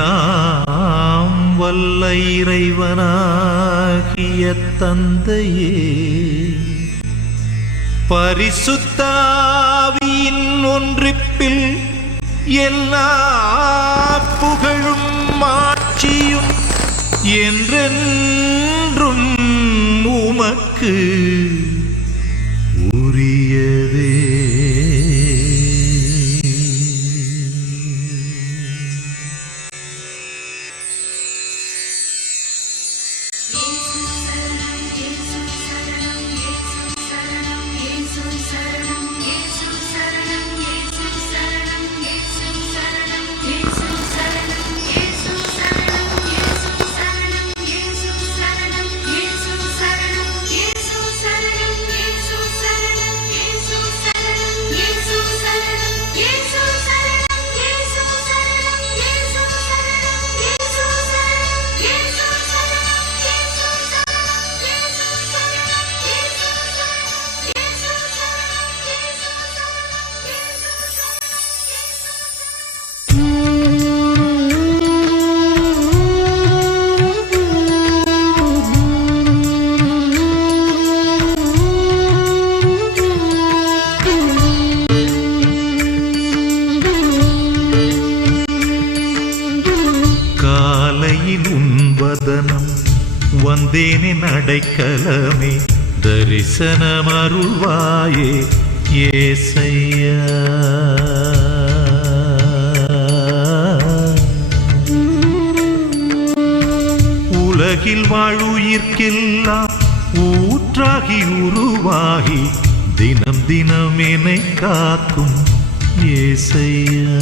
எல்லாம் வல்ல இறைவனாகிய தந்தையே, பரிசுத்தாவியின் ஒன்றிப்பில் எல்லா புகழும் மாட்சியும் என்றென்றும் உமக்கு உரியதே. வந்தேனே நடைக்கலமே, தரிசனமருள்வாயே ஏசையா. உலகில் வாழுயிர்க்கெல்லாம் ஊற்றாகி உருவாகி தினம் தினம் என்னை காக்கும் ஏசையா.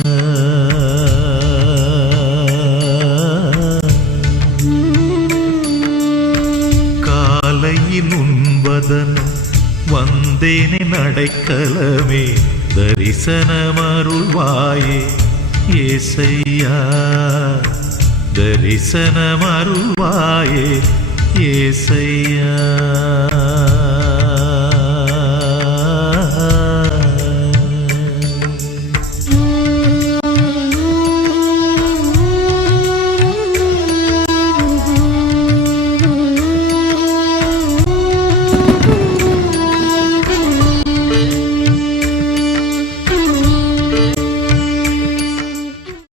உன்பதனம் வந்தேனே நடைக்கலமே, தரிசனமருள்வாயே ஏசையா. தரிசனமருள்வாயே ஏசையா.